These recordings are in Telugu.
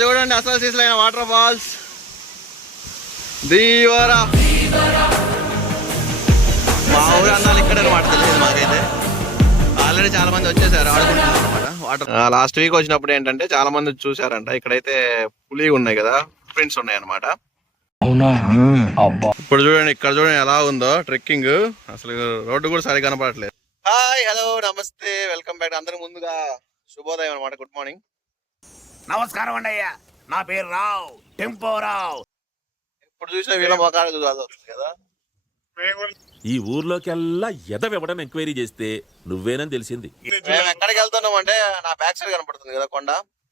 చూడండి అసలు సీసలైన వాటర్ ఫాల్స్. దీవరా. మా ఊరు అన్నాలు ఇక్కడ అనమాట తెలియదు మాకైతే. ఆల్రెడీ చాలా మంది వచ్చేసారు ఆడుకుంటున్నారు అనమాట వాటర్ లాస్ట్ వీక్ వచ్చినప్పుడు ఏంటంటే చాలా మంది చూసారంట ఇక్కడైతే పులి ఉన్నాయి కదా ప్రింట్స్ ఉన్నాయి అనమాట ఇప్పుడు చూడండి ఇక్కడ చూడండి ఎలా ఉందో ట్రెక్కింగ్. అసలు రోడ్డు కూడా సరిగా కనపడట్లేదు. హాయ్ హలో నమస్తే. వెల్కమ్ బ్యాక్ అందరి ముందుగా శుభోదయం అనమాట గుడ్ మార్నింగ్ నమస్కారం అండి అయ్యా. నా పేరు రావ్. టెంపో రావ్. ఇప్పుడు చూసిన వీళ్ళ మొఖాలు చూడాల్సి వస్తుంది కదా. ఈ ఊర్లోకెల్లా ఎదవివ్వడం ఎంక్వైరీ చేస్తే నువ్వేనని తెలిసింది. మేము ఎక్కడికి వెళ్తున్నాం అంటే నా బ్యాక్ సైడ్ కనపడుతుంది కదా కొండ.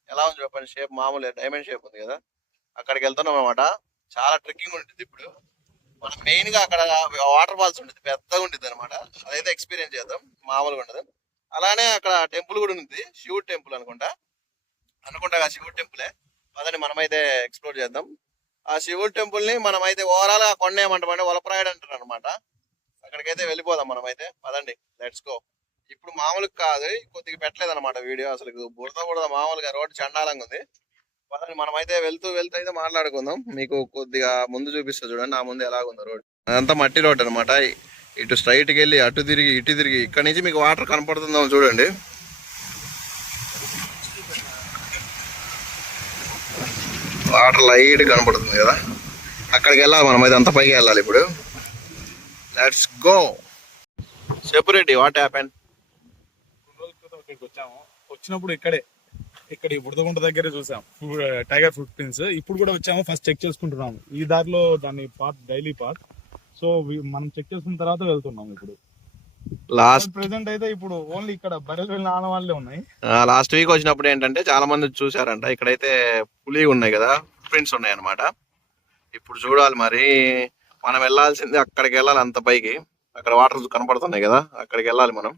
ఎలా ఉంది చెప్పండి షేప్ మామూలు డైమండ్ షేప్ ఉంది కదా. అక్కడికి వెళ్తున్నాం అనమాట చాలా ట్రెక్కింగ్ ఉంటుంది ఇప్పుడు. మనం మెయిన్గా అక్కడ వాటర్ ఫాల్స్ ఉంటుంది పెద్దగా ఉంటుంది అనమాట అదైతే ఎక్స్పీరియన్స్ చేద్దాం మామూలుగా ఉండదు. అలానే అక్కడ టెంపుల్ కూడా ఉంది శివుడు టెంపుల్ అనుకుంటా. అనుకుంటా ఆ శివుడు టెంపులే. అదని మనమైతే ఎక్స్ప్లోర్ చేద్దాం. ఆ శివుడు టెంపుల్ని మనమైతే ఓవరాల్గా కొండ ఏమంటామంటే వలపరాయుడు అంటారు అనమాట అక్కడికైతే వెళ్ళిపోదాం మనమైతే. పదండి లెట్స్ గో. ఇప్పుడు మామూలుగా కాదు కొద్దిగా పెట్టలేదు అనమాట వీడియో అసలు. బురద బురద మామూలుగా రోడ్డు చండాలంగా ఉంది. పదండి మనమైతే వెళ్తూ వెళ్తూ అయితే మాట్లాడుకుందాం. మీకు కొద్దిగా ముందు చూపిస్తా చూడండి నా ముందు ఎలాగుందో రోడ్ అదంతా మట్టి రోడ్ అనమాట ఇటు స్ట్రైట్కి వెళ్ళి అటు తిరిగి ఇటు తిరిగి ఇక్కడ నుంచి మీకు వాటర్ కనపడుతుందో చూడండి. వాటర్ లైట్ కనపడుతుంది కదా. అక్కడికి వెళ్ళాలి మనం అయితే అంత పైకి వెళ్ళాలి ఇప్పుడు. Let's go separate what happen ఇక్కడికి వచ్చాము. వచ్చినప్పుడు ఇక్కడే ఇక్కడ ఈ బుడదగుంట దగ్గరే చూసాం. టైగర్ ఫుట్ ప్రింట్స్ ఇప్పుడు కూడా వచ్చాము ఫస్ట్ చెక్ చేసుకుంటున్నాము. ఈ దారిలో దాన్ని పాత్ డైలీ పాత్ సో మనం చెక్ చేసుకున్న తర్వాత వెళ్తున్నాం ఇప్పుడు. లాస్ట్ ప్రెసెంట్ అయితే ఇప్పుడు ఓన్లీ ఇక్కడ బర్రెలు వెళ్ళిన ఆనవాళ్ళే ఉన్నాయి. లాస్ట్ వీక్ వచ్చినప్పుడు ఏంటంటే చాలా మంది చూసారంట ఇక్కడైతే పులి ఉన్నాయి కదా ప్రింట్స్ ఉన్నాయి అనమాట ఇప్పుడు చూడాలి మరి. మనం వెళ్ళాల్సింది అక్కడికి వెళ్ళాలి అంత పైకి. అక్కడ వాటర్ కనపడుతున్నాయి కదా అక్కడికి వెళ్ళాలి మనం.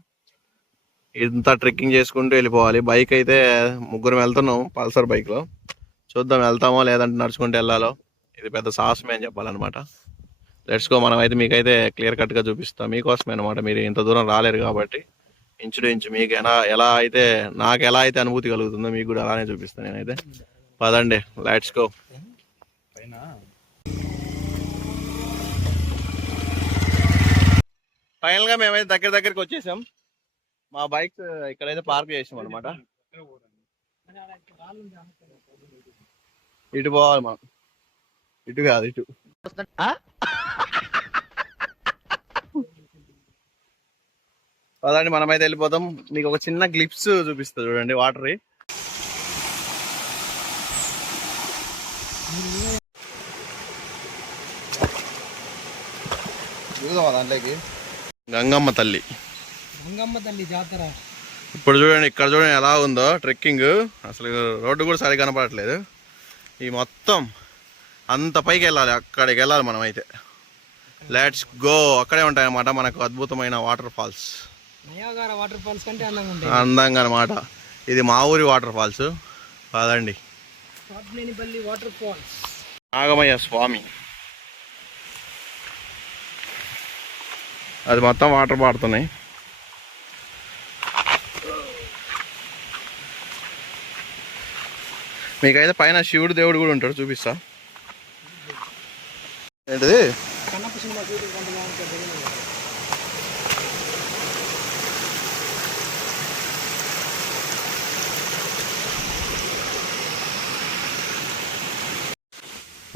ఇంత ట్రెక్కింగ్ చేసుకుంటూ వెళ్ళిపోవాలి. బైక్ అయితే ముగ్గురం వెళ్తున్నాం పల్సర్ బైక్లో. చూద్దాం వెళ్తామో లేదంటే నడుచుకుంటూ వెళ్ళాలో. ఇది పెద్ద సాహసమే అని చెప్పాలన్నమాట. లెట్స్ గో మనం అయితే మీకైతే క్లియర్ కట్గా చూపిస్తాం. మీకోసమే అనమాట మీరు ఇంత దూరం రాలేరు కాబట్టి ఇంచుడు ఇంచు మీకు ఎలా ఎలా అయితే నాకు ఎలా అయితే అనుభూతి కలుగుతుందో మీకు కూడా అలానే చూపిస్తాను నేనైతే. పదండి. లెట్స్ గో పైన? ఫైనల్గా మేమైతే దగ్గర దగ్గరికి వచ్చేసాం. మా బైక్స్ ఇక్కడైతే పార్క్ చేసాం అనమాట ఇటు పోవాలి మనం. ఇటు కాదు ఇటు. పదండి మనమైతే వెళ్ళిపోతాం. మీకు ఒక చిన్న గ్లిప్స్ చూపిస్తా చూడండి వాటర్. దాంట్లోకి? గంగమ్మ తల్లి. గంగమ్మ తల్లి జాతర. ఇప్పుడు చూడండి ఇక్కడ చూడండి ఎలా ఉందో ట్రెక్కింగ్. అసలు రోడ్డు కూడా సరిగా కనపడట్లేదు. ఈ మొత్తం అంత పైకి వెళ్ళాలి అక్కడికి వెళ్ళాలి మనం అయితే లెట్స్ గో అక్కడే ఉంటాయి అన్నమాట మనకు అద్భుతమైన వాటర్ ఫాల్స్ వాటర్ ఫాల్స్ కంటే అందంగా ఉంటాయి. అందంగా అనమాట ఇది మా ఊరి వాటర్ ఫాల్స్. కాదండి పాపనేనిపల్లి వాటర్ ఫాల్స్. నాగమయ్య స్వామి. అది మొత్తం వాటర్ పాడుతున్నాయి మీకైతే పైన శివుడు దేవుడు కూడా ఉంటాడు చూపిస్తా. ఏంటిది?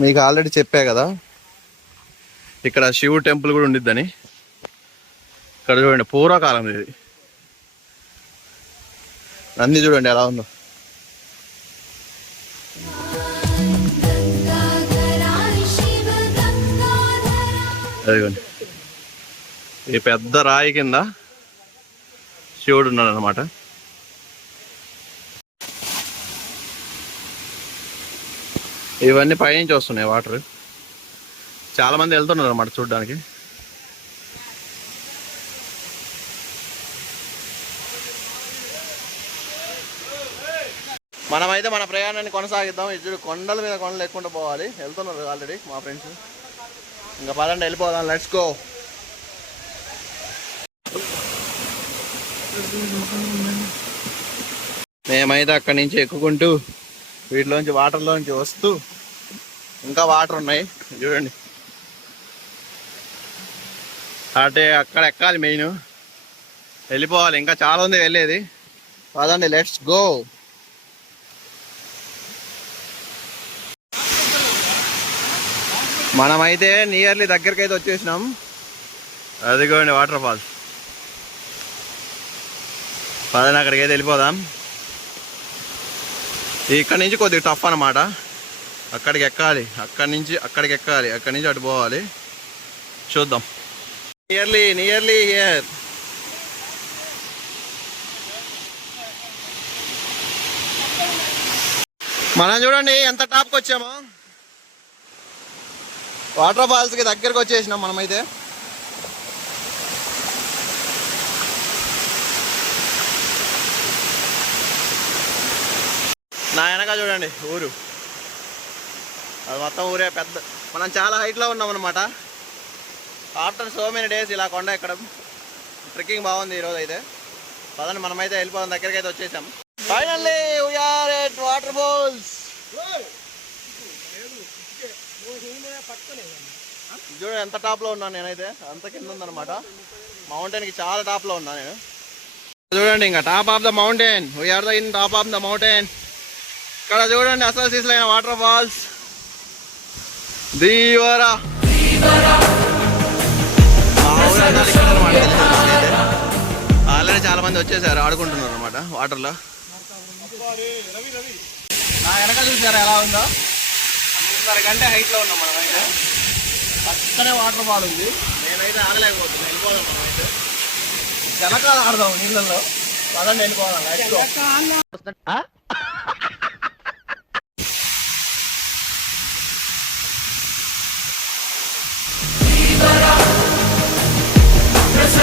మీకు ఆల్రెడీ చెప్పా కదా. ఇక్కడ శివుడు టెంపుల్ కూడా ఉండిద్దని. ఇక్కడ చూడండి పూర్వకాలం ఇది. నంది చూడండి ఎలా ఉందో. అదిగోండి. ఈ పెద్ద రాయి కింద శివుడు ఉన్నాడు అనమాట ఇవన్నీ పైనుంచి వస్తున్నాయి వాటర్ చాలామంది వెళ్తున్నారు అన్నమాట చూడడానికి. మనమైతే మన ప్రయాణాన్ని కొనసాగిద్దాం. ఇద్దరు కొండల మీద కొండలు లేకుండా పోవాలి. వెళ్తున్నారు ఆల్రెడీ మా ఫ్రెండ్స్ ఇంకా పదండి వెళ్ళిపోదాం. లెట్స్ గో మేమైతే అక్కడి నుంచి ఎక్కుకుంటూ వీటిలోంచి వాటర్లోంచి వస్తూ ఇంకా వాటర్ ఉన్నాయి. చూడండి. అంటే అక్కడ ఎక్కాలి మెయిన్. వెళ్ళిపోవాలి. ఇంకా చాలా ఉంది వెళ్ళేది. పదండి లెట్స్ గో మనమైతే నియర్లీ దగ్గరికి అయితే వచ్చేసినాం. అదిగోండి వాటర్ ఫాల్స్ పదని అక్కడికి అయితే వెళ్ళిపోదాం. ఇక్కడ నుంచి కొద్దిగా టఫ్ అన్నమాట. అక్కడికి ఎక్కాలి. అక్కడి నుంచి అక్కడికి ఎక్కాలి. అక్కడి నుంచి అటు పోవాలి. చూద్దాం. నియర్లీ నియర్లీ హియర్ మనం చూడండి ఎంత టాప్కి వచ్చామో. వాటర్ ఫాల్స్కి దగ్గరకు వచ్చేసినాం మనమైతే. నా వెనక చూడండి ఊరు. అది మొత్తం ఊరే పెద్ద. మనం చాలా హైట్లో ఉన్నాం అనమాట ఆఫ్టర్ సో మెనీ డేస్ ఇలా కొండ ఇక్కడ ట్రెక్కింగ్ బాగుంది ఈరోజు అయితే. పదండి మనమైతే వెళ్ళిపోదాం దగ్గరికి అయితే వచ్చేసాం finally we are at water falls చూడండి ఎంత టాప్లో ఉన్నాను నేనైతే. అంత కింద ఉందన్నమాట. మౌంటైన్కి చాలా టాప్లో ఉన్నాను నేను. చూడండి ఇంకా top of the mountain we are the in top of the mountain ఇక్కడ చూడండి అసలు సీసలైన వాటర్ ఫాల్స్. దీవరా. ఆల్రెడీ చాలా మంది వచ్చేసారు ఆడుకుంటున్నారు అనమాట వాటర్లో. నా వెనక చూసారా ఎలా ఉందో? అందరి కంటే హైట్లో ఉన్నాం మనం అయితే. పక్కనే వాటర్ ఫాల్ ఉంది. నేనైతే ఆగలేకపోతున్నాను వెళ్ళిపోదాం మనం అయితే. జనకాలు ఆడదాం నీళ్ళల్లో. పదండి వెళ్ళిపోదాం.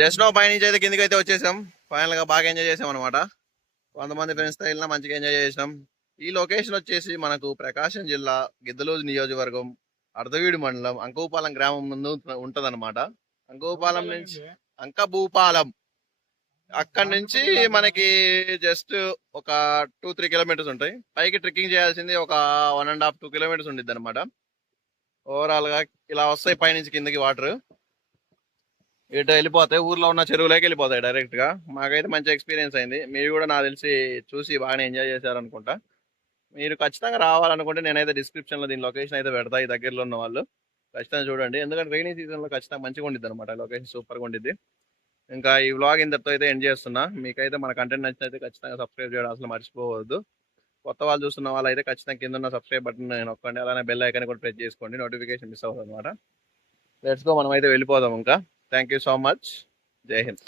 జస్ట్ నో పైనుంచి అయితే కిందకి అయితే వచ్చేసాం. ఫైనల్గా బాగా ఎంజాయ్ చేసాం అనమాట కొంతమంది ఫ్రెండ్స్తో వెళ్ళినా మంచిగా ఎంజాయ్ చేసాం ఈ లొకేషన్ వచ్చేసి మనకు ప్రకాశం జిల్లా గిద్దలూరు నియోజకవర్గం అర్ధవీడు మండలం అంకూపాలెం గ్రామం ముందు ఉంటది అనమాట అంకూపాలెం నుంచి అంకభూపాలెం అక్కడ నుంచి మనకి జస్ట్ ఒక టూ త్రీ కిలోమీటర్స్ ఉంటాయి. పైకి ట్రెక్కింగ్ చేయాల్సింది ఒక one and half two kilometres ఉండిద్ది అనమాట ఓవరాల్గా ఇలా వస్తాయి పైనుంచి కిందకి వాటర్ ఇటు వెళ్ళిపోతాయి ఊర్లో ఉన్న చెరువులోకి వెళ్ళిపోతాయి డైరెక్ట్గా. మాకైతే మంచి ఎక్స్పీరియన్స్ అయింది. మీరు కూడా నాకు తెలిసి చూసి బాగానే ఎంజాయ్ చేశారనుకుంటా. మీరు ఖచ్చితంగా రావాలనుకుంటే నేనైతే డిస్క్రిప్షన్లో దీని లొకేషన్ అయితే పెడతా ఈ దగ్గరలో ఉన్న వాళ్ళు. ఖచ్చితంగా చూడండి. ఎందుకంటే రైనీ సీజన్లో ఖచ్చితంగా మంచిగా ఉండిద్ది అనమాట లొకేషన్ సూపర్గా ఉండిద్ది. ఇంకా ఈ వ్లాగ్ ఇంతటితో అయితే ఎండ్ చేస్తున్నా. మీకైతే మన కంటెంట్ నచ్చినైతే ఖచ్చితంగా సబ్స్క్రైబ్ చేయడం అసలు మర్చిపోవద్దు. కొత్త వాళ్ళు చూస్తున్న వాళ్ళు అయితే ఖచ్చితంగా కింద ఉన్న సబ్స్క్రైబ్ బటన్ నొక్కండి అలానే బెల్ ఐకాన్ కూడా ప్రెస్ చేసుకోండి. నోటిఫికేషన్ మిస్ అవ్వదు అనమాట లెట్స్ గో మనం అయితే వెళ్ళిపోదాం ఇంకా. Thank you so much. Jai Hind.